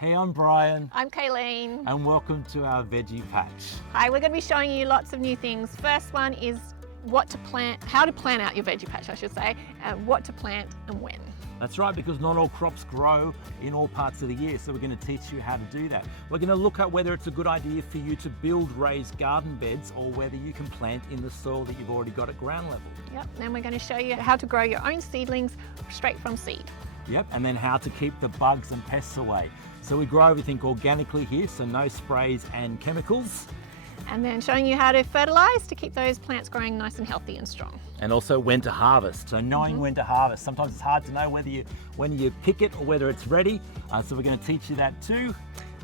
Hey, I'm Brian. I'm Kaylene. And welcome to our veggie patch. Hi, we're going to be showing you lots of new things. First one is what to plant, how to plan out your veggie patch, I should say, what to plant and when. That's right, because not all crops grow in all parts of the year, so we're going to teach you how to do that. We're going to look at whether it's a good idea for you to build raised garden beds or whether you can plant in the soil that you've already got at ground level. Yep, and we're going to show you how to grow your own seedlings straight from seed. Yep, and then how to keep the bugs and pests away. So we grow everything organically here, so no sprays and chemicals. And then showing you how to fertilise to keep those plants growing nice and healthy and strong. And also when to harvest. So knowing when to harvest. Sometimes it's hard to know when you pick it or whether it's ready. So we're going to teach you that too.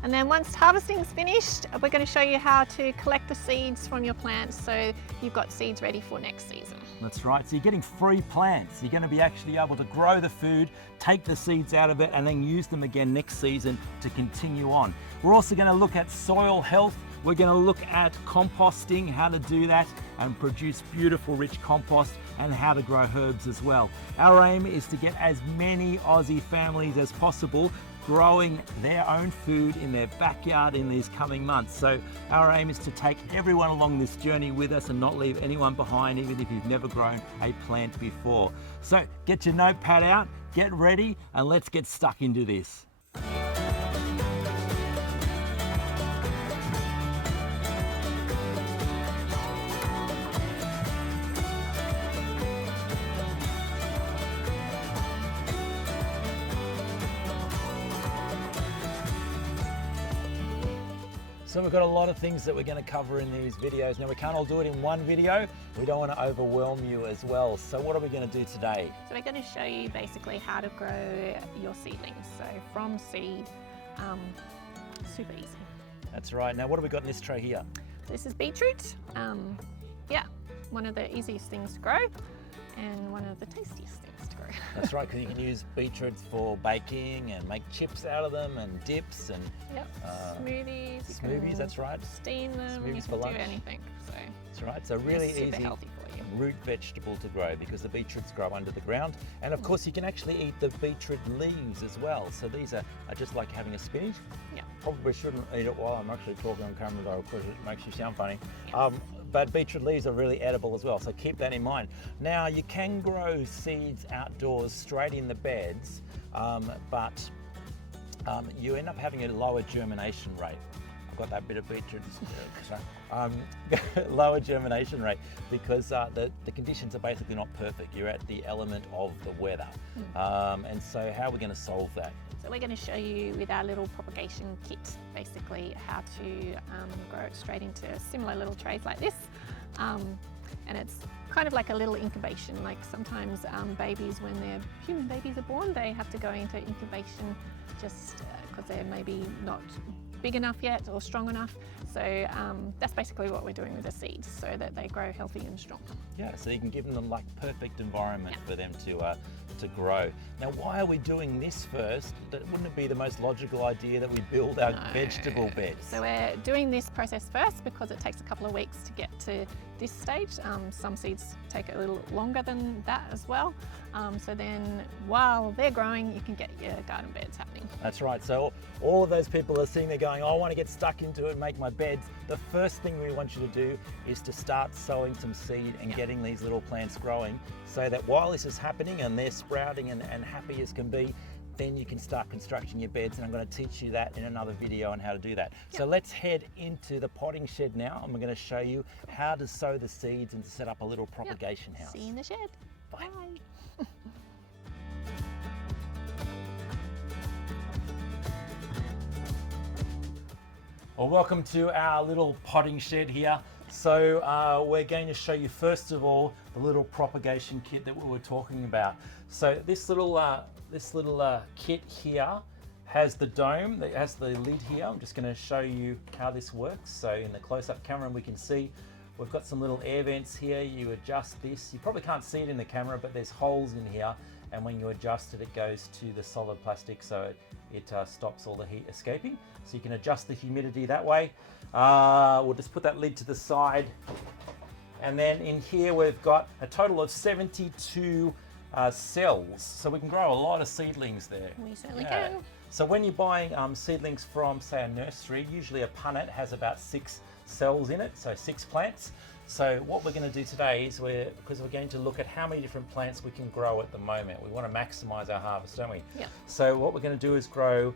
And then once harvesting's finished, we're going to show you how to collect the seeds from your plants so you've got seeds ready for next season. That's right, so you're getting free plants. You're going to be actually able to grow the food, take the seeds out of it, and then use them again next season to continue on. We're also going to look at soil health. We're going to look at composting, how to do that and produce beautiful rich compost, and how to grow herbs as well. Our aim is to get as many Aussie families as possible growing their own food in their backyard in these coming months. So our aim is to take everyone along this journey with us and not leave anyone behind, even if you've never grown a plant before. So get your notepad out, get ready, and let's get stuck into this. So we've got a lot of things that we're going to cover in these videos. Now we can't all do it in one video. We don't want to overwhelm you as well. So what are we going to do today? So we're going to show you basically how to grow your seedlings. So from seed, super easy. That's right. Now what have we got in this tray here? This is beetroot. Yeah, one of the easiest things to grow and one of the tastiest things to grow. That's right, because you can use beetroots for baking and make chips out of them and dips and smoothies. Smoothies, that's right. Steam them. Smoothies you can for lunch. do anything. So that's right. So really super easy healthy for you. root vegetable to grow because the beetroots grow under the ground, and of course you can actually eat the beetroot leaves as well. So these are just like having a spinach. Yeah. Probably shouldn't eat it while I'm actually talking on camera though, because it makes you sound funny. Yes. But beetroot leaves are really edible as well, so keep that in mind. Now you can grow seeds outdoors straight in the beds, but you end up having a lower germination rate. I've got that bit of beetroot, lower germination rate because the conditions are basically not perfect. You're at the element of the weather. And so how are we going to solve that? So we're going to show you with our little propagation kit basically how to grow it straight into similar little trays like this. And it's kind of like a little incubation. Like sometimes babies, when their human babies are born, they have to go into incubation just because they're maybe not big enough yet or strong enough. So that's basically what we're doing with the seeds, so that they grow healthy and strong. Yeah, so you can give them like perfect environment for them to grow. Now, why are we doing this first? Wouldn't it be the most logical idea that we build our vegetable beds? So we're doing this process first because it takes a couple of weeks to get to this stage. Some seeds take a little longer than that as well. So then while they're growing, you can get your garden beds happening. That's right. So all of those people are sitting there going, oh, I want to get stuck into it and make my beds. The first thing we want you to do is to start sowing some seed and getting these little plants growing, so that while this is happening and they're sprouting and happy as can be, then you can start constructing your beds, and I'm going to teach you that in another video on how to do that. So let's head into the potting shed now, and we're going to show you how to sow the seeds and to set up a little propagation house. See you in the shed. Bye. Bye. Well, welcome to our little potting shed here. So we're going to show you first of all the little propagation kit that we were talking about. So this little kit here has the dome, that has the lid here. I'm just going to show you how this works. So in the close-up camera we can see we've got some little air vents here. You adjust this. You probably can't see it in the camera, but there's holes in here, and when you adjust it, it goes to the solid plastic, so it stops all the heat escaping. So you can adjust the humidity that way. We'll just put that lid to the side. And then in here we've got a total of 72 cells. So we can grow a lot of seedlings there. We certainly can. So when you're buying seedlings from, say, a nursery, usually a punnet has about 6 cells in it, so 6 plants. So what we're going to do today is because we're going to look at how many different plants we can grow at the moment. We want to maximize our harvest, don't we? Yeah. So what we're going to do is grow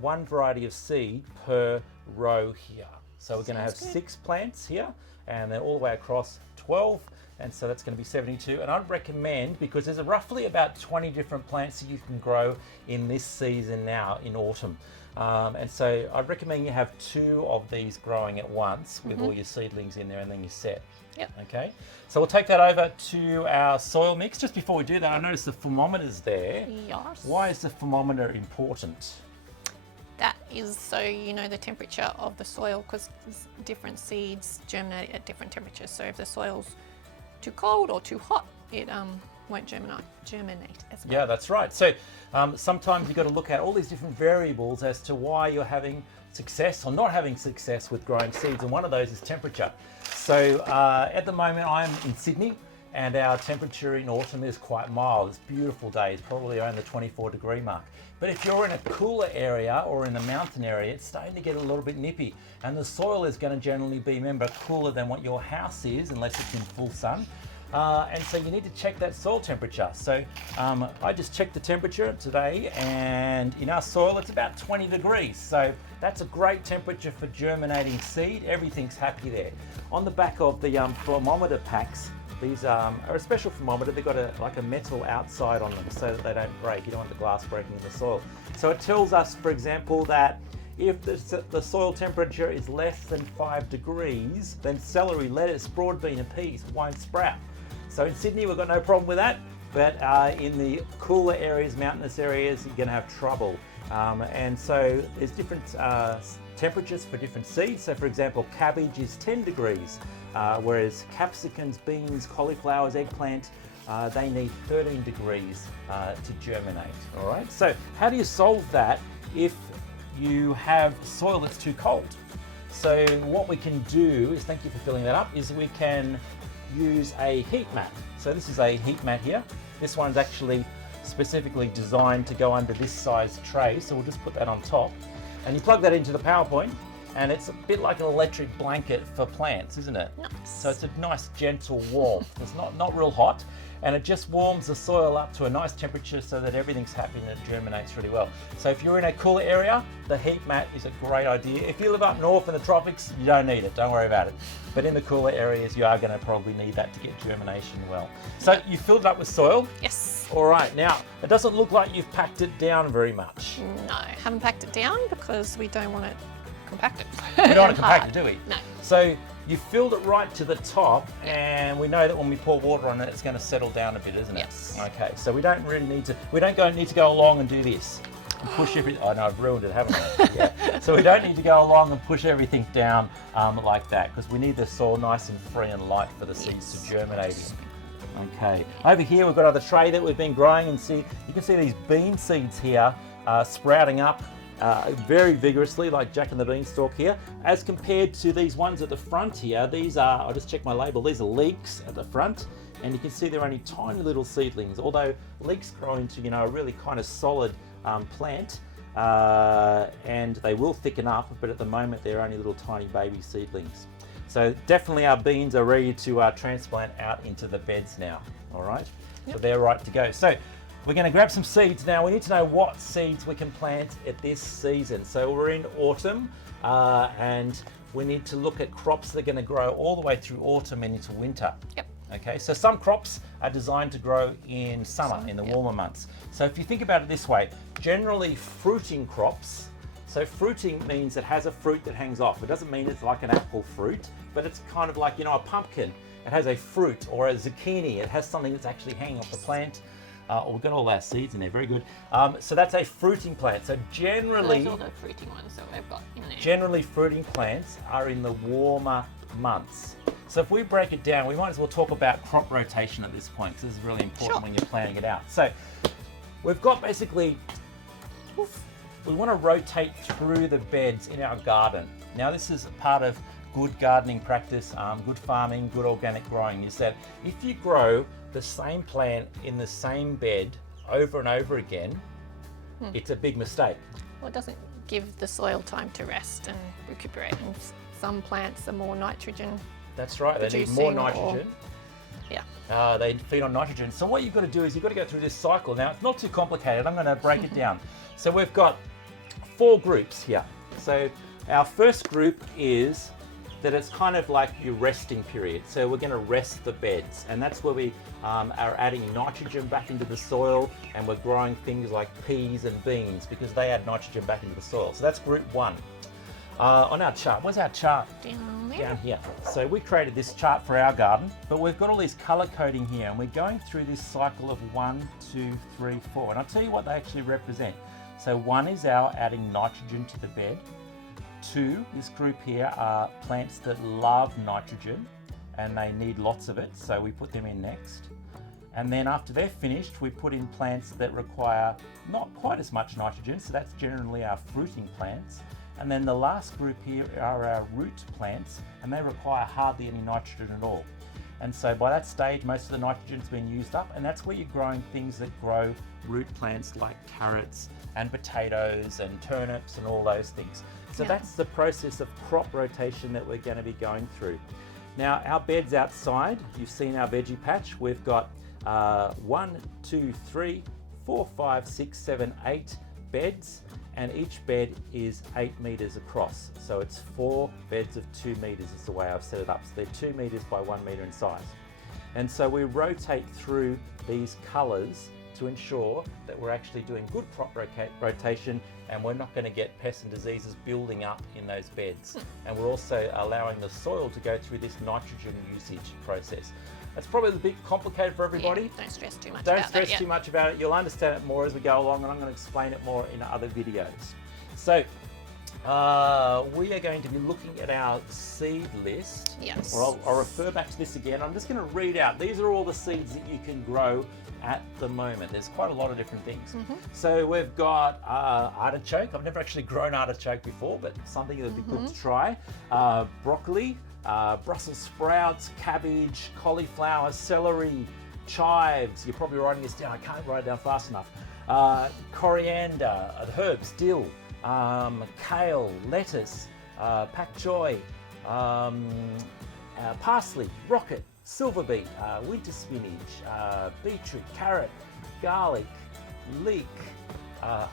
one variety of seed per row here. So we're going to have 6 plants here, and then all the way across 12. And so that's going to be 72. And I'd recommend, because there's roughly about 20 different plants that you can grow in this season now in autumn. And so I'd recommend you have 2 of these growing at once with all your seedlings in there, and then you're set. Yep. Okay. So we'll take that over to our soil mix. Just before we do that, I noticed the thermometer's there. Yes. Why is the thermometer important? That is so you know the temperature of the soil, because different seeds germinate at different temperatures. So if the soil's too cold or too hot, it won't germinate as well. Yeah, that's right. So sometimes you've got to look at all these different variables as to why you're having success or not having success with growing seeds, and one of those is temperature. So at the moment I'm in Sydney, and our temperature in autumn is quite mild. It's beautiful days, probably around the 24-degree mark. But if you're in a cooler area or in a mountain area, it's starting to get a little bit nippy, and the soil is going to generally be, remember, cooler than what your house is unless it's in full sun. And so you need to check that soil temperature. So I just checked the temperature today, and in our soil it's about 20 degrees. So that's a great temperature for germinating seed. Everything's happy there. On the back of the thermometer packs, these are a special thermometer. They've got like a metal outside on them so that they don't break. You don't want the glass breaking in the soil. So it tells us, for example, that if the soil temperature is less than 5 degrees, then celery, lettuce, broad bean and peas won't sprout. So in Sydney, we've got no problem with that, but in the cooler areas, mountainous areas, you're going to have trouble. And so there's different temperatures for different seeds. So for example, cabbage is 10 degrees, whereas capsicums, beans, cauliflowers, eggplant, they need 13 degrees to germinate. All right. So how do you solve that if you have soil that's too cold? So what we can do is, thank you for filling that up, is we can use a heat mat. So this is a heat mat here. This one's actually specifically designed to go under this size tray. So we'll just put that on top, and you plug that into the power point, and it's a bit like an electric blanket for plants, isn't it? Nice. So it's a nice gentle warmth. It's not real hot, and it just warms the soil up to a nice temperature so that everything's happy and it germinates really well. So if you're in a cooler area, the heat mat is a great idea. If you live up north in the tropics, you don't need it, don't worry about it. But in the cooler areas, you are going to probably need that to get germination well. So you filled it up with soil? Yes. All right, now it doesn't look like you've packed it down very much. No, haven't packed it down because we don't want it compacted. We don't want to compact it, do we? No. So you filled it right to the top, and we know that when we pour water on it, it's going to settle down a bit, isn't it? Yes. Okay, so we don't really need to, need to go along and do this and push everything. Oh no, I've ruined it, haven't I? Yeah. So we don't need to go along and push everything down like that, because we need the soil nice and free and light for the seeds to germinate in. Okay, over here we've got another tray that we've been growing, and you can see these bean seeds here sprouting up very vigorously, like Jack and the Beanstalk here, as compared to these ones at the front here. These are, I'll just check my label, these are leeks at the front, and you can see they're only tiny little seedlings, although leeks grow into, you know, a really kind of solid plant, and they will thicken up, but at the moment they're only little tiny baby seedlings. So definitely our beans are ready to transplant out into the beds now. All right, so they're right to go. So we're going to grab some seeds now. We need to know what seeds we can plant at this season. So we're in autumn, and we need to look at crops that are going to grow all the way through autumn and into winter. Yep. Okay, so some crops are designed to grow in summer, in the warmer months. So if you think about it this way, generally fruiting crops, so fruiting means it has a fruit that hangs off. It doesn't mean it's like an apple fruit, but it's kind of like, you know, a pumpkin. It has a fruit, or a zucchini. It has something that's actually hanging off the plant. We've got all our seeds in there, very good. So that's a fruiting plant. So generally, those are the fruiting ones that we've got in there. Generally, fruiting plants are in the warmer months. So if we break it down, we might as well talk about crop rotation at this point, because this is really important when you're planning it out. So we've got basically, we want to rotate through the beds in our garden. Now this is part of good gardening practice, good farming, good organic growing, is that if you grow the same plant in the same bed over and over again, it's a big mistake. well, it doesn't give the soil time to rest and recuperate. And some plants are more nitrogen. That's right, they need more producing nitrogen. They feed on nitrogen. So what you've got to do is you've got to go through this cycle. Now, it's not too complicated. I'm going to break it down. So we've got 4 groups here. So our first group is that it's kind of like your resting period. So we're going to rest the beds, and that's where we are adding nitrogen back into the soil, and we're growing things like peas and beans because they add nitrogen back into the soil. So that's group 1. On our chart, where's our chart? Down there. Down here. So we created this chart for our garden, but we've got all these color coding here, and we're going through this cycle of 1, 2, 3, 4. And I'll tell you what they actually represent. So 1 is our adding nitrogen to the bed. 2, this group here are plants that love nitrogen and they need lots of it, so we put them in next. And then after they're finished, we put in plants that require not quite as much nitrogen, so that's generally our fruiting plants. And then the last group here are our root plants, and they require hardly any nitrogen at all. And so by that stage, most of the nitrogen's been used up, and that's where you're growing things that grow root plants like carrots and potatoes and turnips and all those things. So that's the process of crop rotation that we're going to be going through. Now, our beds outside, you've seen our veggie patch. We've got 1, 2, 3, 4, 5, 6, 7, 8 beds, and each bed is 8 meters across. So it's 4 beds of 2 meters is the way I've set it up. So they're 2 meters by 1 meter in size. And so we rotate through these colors to ensure that we're actually doing good crop rotation, and we're not going to get pests and diseases building up in those beds. And we're also allowing the soil to go through this nitrogen usage process. That's probably a bit complicated for everybody. Yeah, don't stress too much Don't about stress that, too much about it. You'll understand it more as we go along, and I'm going to explain it more in other videos. So we are going to be looking at our seed list. Yes. Or I'll refer back to this again. I'm just going to read out. These are all the seeds that you can grow at the moment. There's quite a lot of different things. So we've got artichoke. I've never actually grown artichoke before, but something that would be good to try. Broccoli, Brussels sprouts, cabbage, cauliflower, celery, chives. You're probably writing this down. I can't write it down fast enough. Coriander, herbs, dill, kale, lettuce, pak choi, parsley, rocket, silver beet, winter spinach, beetroot, carrot, garlic, leek,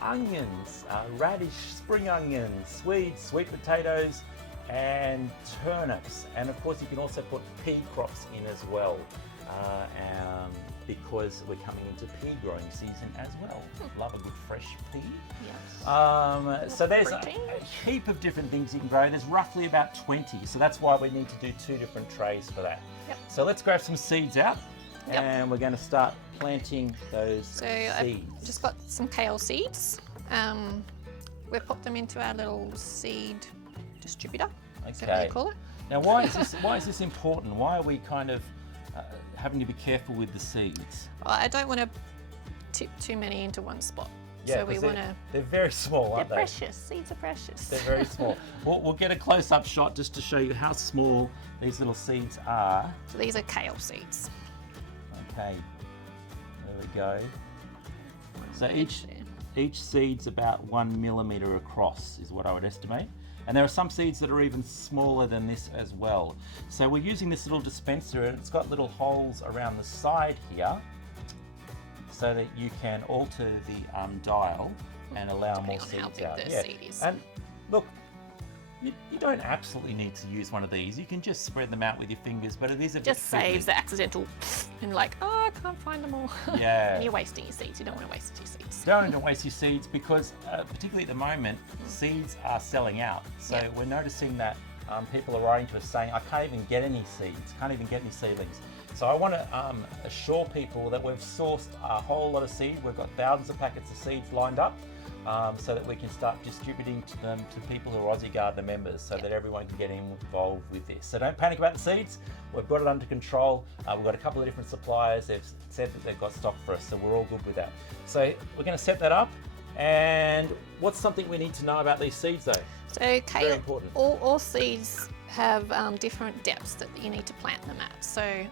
onions, radish, spring onions, sweet potatoes, and turnips. And of course you can also put pea crops in as well, because we're coming into pea growing season as well. Love a good fresh pea. Yes. So there's a heap of different things you can grow. There's roughly about 20, so that's why we need to do 2 different trays for that. So let's grab some seeds out, and we're going to start planting those seeds. I've just got some kale seeds. We've popped them into our little seed distributor. Is that what you call it? Now, why is this important? Why are we kind of having to be careful with the seeds? Well, I don't want to tip too many into one spot. Yeah, so we want to. They're very small, aren't they? They're precious. Seeds are precious. They're very small. We'll get a close-up shot just to show you how small these little seeds are. So these are kale seeds. Okay, there we go. So each seed's about 1 millimeter across is what I would estimate. And there are some seeds that are even smaller than this as well. So we're using this little dispenser, and it's got little holes around the side here so that you can alter the dial and allow more seeds out. Seed is. And look, you don't absolutely need to use one of these. You can just spread them out with your fingers, but it is a bit just saves the accidental and like, oh, I can't find them all. Yeah. And you're wasting your seeds. You don't want to waste your seeds. Don't want to waste your seeds because, particularly at the moment, seeds are selling out. So we're noticing that people are writing to us saying, I can't even get any seeds, can't even get any seedlings. So I want to assure people that we've sourced a whole lot of seed. We've got thousands of packets of seeds lined up so that we can start distributing them to people who are Aussie Gardener members so that everyone can get involved with this. So don't panic about the seeds. We've got it under control. We've got a couple of different suppliers. They've said that they've got stock for us, so we're all good with that. So we're going to set that up. And what's something we need to know about these seeds though? So kale, very important. All seeds have different depths that you need to plant them at. So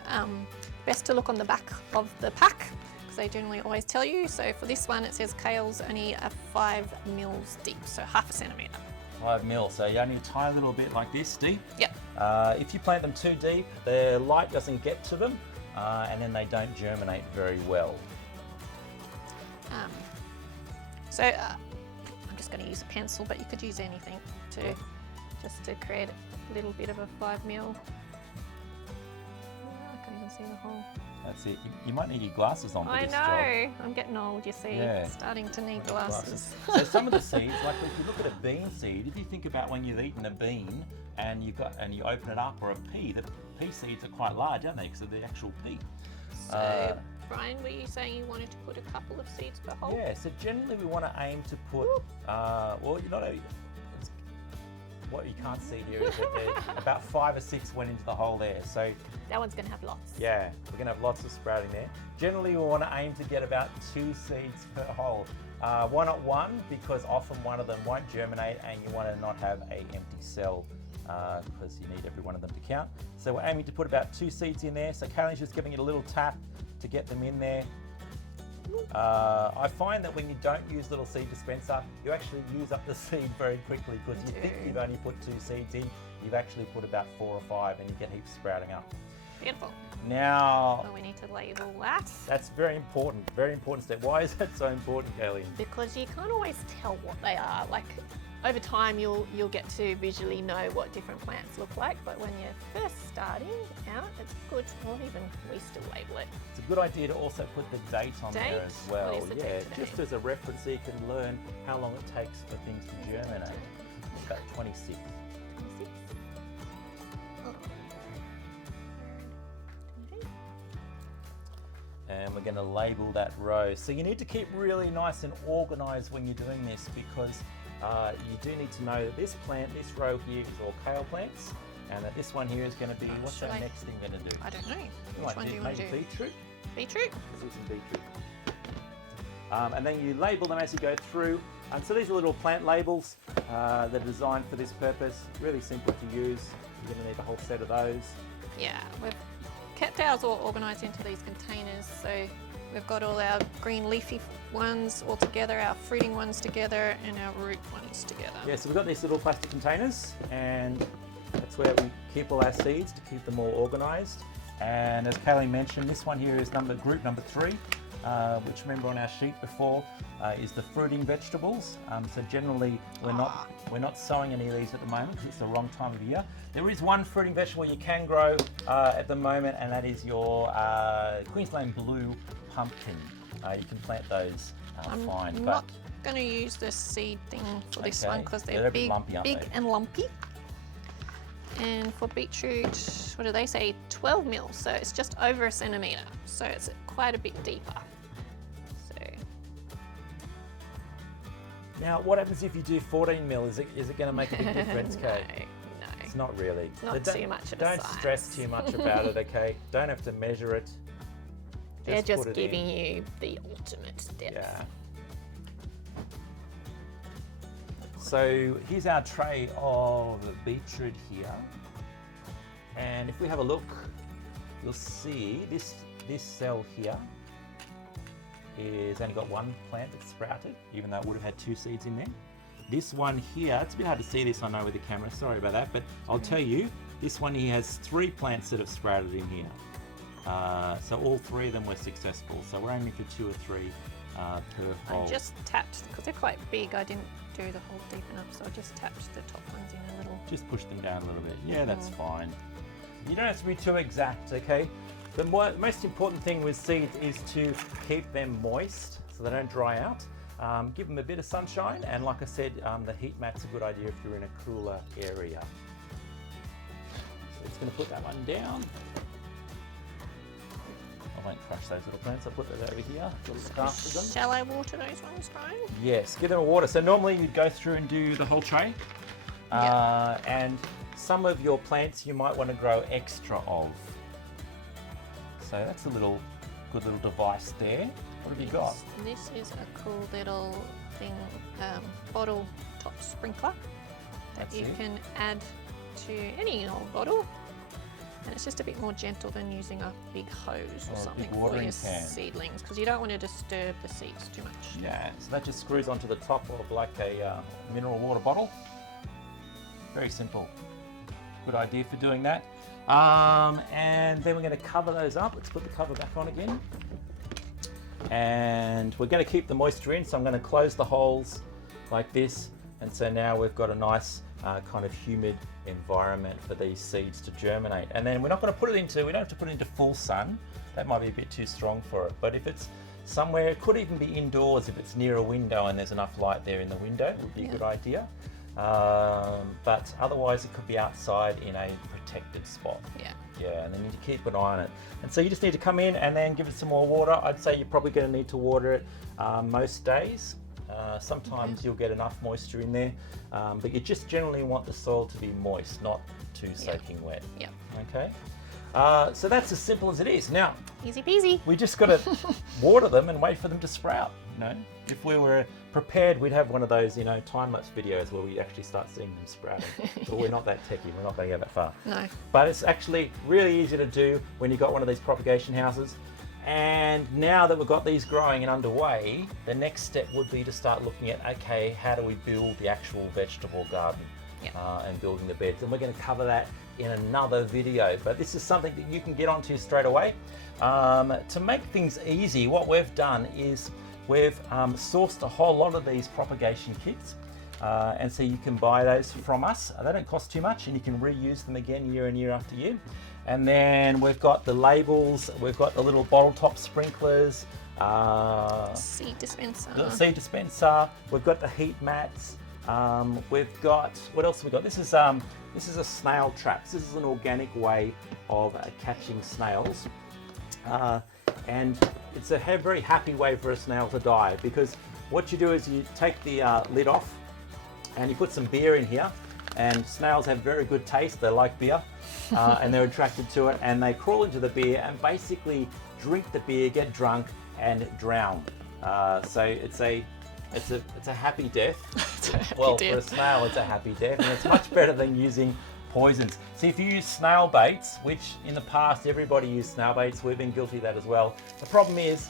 best to look on the back of the pack because they generally always tell you. So for this one, it says kale's only 5 mils deep, so half a centimetre. 5 mil, so you only a tiny little bit like this deep. Yep. If you plant them too deep, the light doesn't get to them, and then they don't germinate very well. I'm just going to use a pencil, but you could use anything just to create a little bit of a 5 mil. I can't even see the hole. That's it. You might need your glasses on for I this know. job. I'm getting old, you see. Yeah. Starting to need glasses. So some of the seeds, like if you look at a bean seed, if you think about when you've eaten a bean and you open it up, or a pea, the pea seeds are quite large, aren't they? Because of the actual pea. So, Brian, were you saying you wanted to put a couple of seeds per hole? Yeah. So generally we want to aim to put. Well, you know, what you can't see here is that about 5 or 6 went into the hole there. So that one's going to have lots. yeah, we're going to have lots of sprouting there. Generally, we want to aim to get about 2 seeds per hole. Why not 1? Because often one of them won't germinate, and you want to not have an empty cell because you need every one of them to count. So we're aiming to put about 2 seeds in there. So Kaylene's just giving it a little tap to get them in there. I find that when you don't use little seed dispenser, you actually use up the seed very quickly, because you think you've only put 2 seeds in, you've actually put about 4 or 5, and you get heaps sprouting up. Beautiful. Now, So we need to label that. that's very important step. Why is that so important, Kaylene? Because you can't always tell what they are. Like over time, you'll get to visually know what different plants look like. But when you're first starting out, it's good. Or even we still label it. It's a good idea to also put the date on there Date? as well. What is the Yeah, date today? just as a reference, so you can learn how long it takes for things to germinate. It's about 26. 26. Oh. And we're going to label that row. So you need to keep really nice and organized when you're doing this, because you do need to know that this row here is all kale plants, and that this one here is going to be, what's that next thing going to do? I don't know. You Which might one do you want to maybe do? beetroot? Beetroot? Let's do some beetroot. And then you label them as you go through. And so these are little plant labels that are designed for this purpose. Really simple to use. You're going to need a whole set of those. Yeah, we've kept ours all organised into these containers. So we've got all our green leafy ones all together, our fruiting ones together, and our root ones together. Yeah, so we've got these little plastic containers, and that's where we keep all our seeds to keep them all organised. And as Kaylene mentioned, this one here is group number 3, which remember on our sheet before is the fruiting vegetables. So generally we're not sowing any of these at the moment because it's the wrong time of year. There is one fruiting vegetable you can grow at the moment, and that is your Queensland blue pumpkin. You can plant those fine. I'm not going to use the seed thing for this one because they're big, lumpy, aren't big they? and lumpy. And for beetroot, what do they say? 12 mils, so it's just over a centimetre. So it's quite a bit deeper. So Now, what happens if you do 14 mil? Is it going to make a big difference, Kay? No. It's not really. It's not too much of a Don't science. stress too much about it, okay? Don't have to measure it. They're just put it giving in. you the ultimate depth. Yeah. So here's our tray of beetroot here. And if we have a look, you'll see this cell here is only got 1 plant that's sprouted, even though it would have had 2 seeds in there. This one here, it's a bit hard to see this, I know, with the camera, sorry about that, but I'll tell you, this one here has 3 plants that have sprouted in here. So all 3 of them were successful. So we're aiming for 2 or 3 per hole. I just tapped, because they're quite big, I didn't do the hole deep enough, so I just tapped the top ones in a little. Just push them down a little bit. Yeah, that's fine. You don't have to be too exact, okay? The most important thing with seeds is to keep them moist so they don't dry out. Give them a bit of sunshine, and like I said, the heat mat's a good idea if you're in a cooler area. So it's going to put that one down. I won't crush those little plants, I'll put that over here to look after them. Shall I water those ones, Brian? Yes, give them a water. So normally you'd go through and do the whole tray. And some of your plants you might want to grow extra of. So that's a good little device there. What have you got? This is a cool little thing, bottle top sprinkler that That's you it. can add to any old bottle. And it's just a bit more gentle than using a big hose or Or a something big for watering your can. seedlings, because you don't want to disturb the seeds too much. Yeah, so that just screws onto the top of like a mineral water bottle. Very simple. Good idea for doing that. And then we're going to cover those up. Let's put the cover back on again. And we're going to keep the moisture in, so I'm going to close the holes like this. And so now we've got a nice kind of humid environment for these seeds to germinate. And then we're not going to put it into, we don't have to put it into full sun. That might be a bit too strong for it. But if it's somewhere, it could even be indoors if it's near a window and there's enough light there in the window, it would be a good idea. But otherwise it could be outside in a protected spot. Yeah, and then you need to keep an eye on it. And so you just need to come in and then give it some more water. I'd say you're probably going to need to water it most days. Sometimes you'll get enough moisture in there, but you just generally want the soil to be moist, not too soaking wet. Okay, so that's as simple as it is. Now, easy peasy. We just got to water them and wait for them to sprout. You know, if we were prepared, we'd have one of those, you know, time-lapse videos where we actually start seeing them sprouting. But we're not that techie. We're not going to go that far. No. But it's actually really easy to do when you've got one of these propagation houses. And now that we've got these growing and underway, the next step would be to start looking at, okay, how do we build the actual vegetable garden and building the beds? And we're going to cover that in another video. But this is something that you can get onto straight away. To make things easy, what we've done is we've sourced a whole lot of these propagation kits. And so you can buy those from us. They don't cost too much and you can reuse them again year and year after year. And then we've got the labels, we've got the little bottle top sprinklers, seed dispenser. the seed dispenser, we've got the heat mats, we've got, what else have we got? This is a snail trap. This is an organic way of catching snails. And it's a very happy way for a snail to die, because what you do is you take the lid off and you put some beer in here, and snails have very good taste, they like beer, and they're attracted to it, and they crawl into the beer and basically drink the beer, get drunk and drown. So it's a happy death. Well, for a snail it's a happy death, and it's much better than using poisons. See, if you use snail baits, which in the past everybody used snail baits, we've been guilty of that as well. The problem is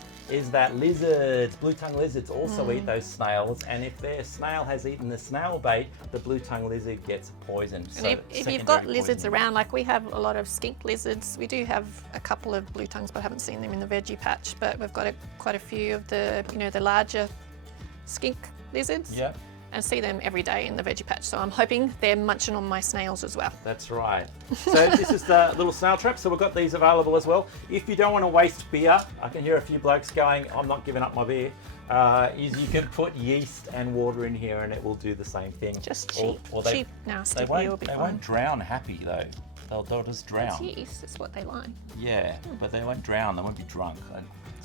that lizards, blue-tongue lizards also eat those snails, and if their snail has eaten the snail bait, the blue-tongue lizard gets poisoned. And if you've got lizards around, like we have a lot of skink lizards, we do have a couple of blue tongues, but I haven't seen them in the veggie patch, but we've got quite a few of the, you know, the larger skink lizards. Yeah. And see them every day in the veggie patch, so I'm hoping they're munching on my snails as well. That's right. So this is the little snail trap, so we've got these available as well. If you don't want to waste beer, I can hear a few blokes going, I'm not giving up my beer, is you can put yeast and water in here and it will do the same thing. Just cheap, cheap, nasty beer will be fine. They won't drown happy though. They'll just drown. It's yeast, it's what they like. Yeah, but they won't drown, they won't be drunk.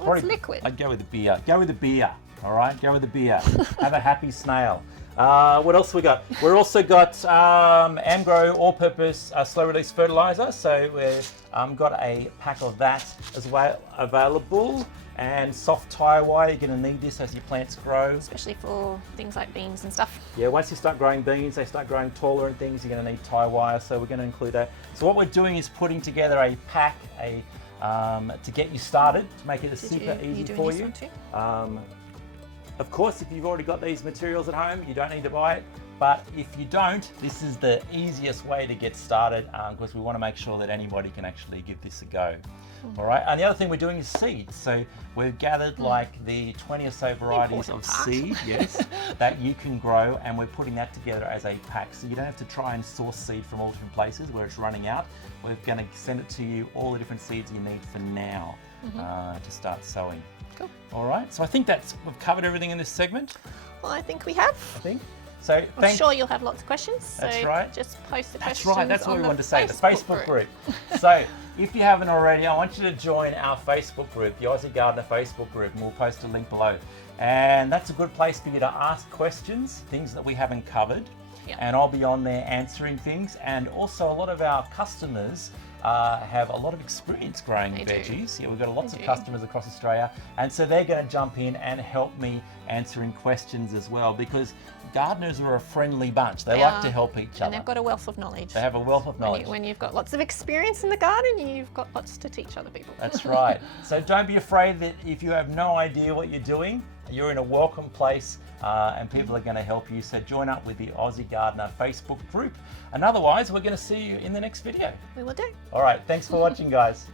It's liquid. I'd go with the beer. Go with the beer. All right, go with the beer. Have a happy snail. What else we got? We've also got Amgrow all-purpose slow-release fertilizer. So we've got a pack of that as well available. And soft tire wire, you're going to need this as your plants grow. Especially for things like beans and stuff. Yeah, once you start growing beans, they start growing taller and things, you're going to need tire wire, so we're going to include that. So what we're doing is putting together a pack to get you started, to make it super easy for you. Of course, if you've already got these materials at home, you don't need to buy it. But if you don't, this is the easiest way to get started, because we want to make sure that anybody can actually give this a go. All right, and the other thing we're doing is seeds. So we've gathered like the 20 or so varieties of seed, that you can grow, and we're putting that together as a pack. So you don't have to try and source seed from all different places where it's running out. We're going to send it to you, all the different seeds you need for now to start sowing. Cool. All right, so I think we've covered everything in this segment. Well, I think we have. So I'm sure you'll have lots of questions. So that's right. Just post the questions. That's right. That's what we wanted to say. The Facebook group. So if you haven't already, I want you to join our Facebook group, the Aussie Gardener Facebook group, and we'll post a link below. And that's a good place for you to ask questions, things that we haven't covered. And I'll be on there answering things. And also a lot of our customers have a lot of experience growing They do. veggies. Yeah, we've got lots They of do. customers across Australia, and so they're going to jump in and help me answering questions as well, because gardeners are a friendly bunch. They like to help each And other. they've got a wealth of knowledge. They have a wealth of knowledge. When you've got lots of experience in the garden, you've got lots to teach other people. That's right. So don't be afraid that if you have no idea what you're doing, you're in a welcome place, and people are going to help you. So join up with the Aussie Gardener Facebook group. And otherwise, we're going to see you in the next video. We will do. All right. Thanks for watching, guys.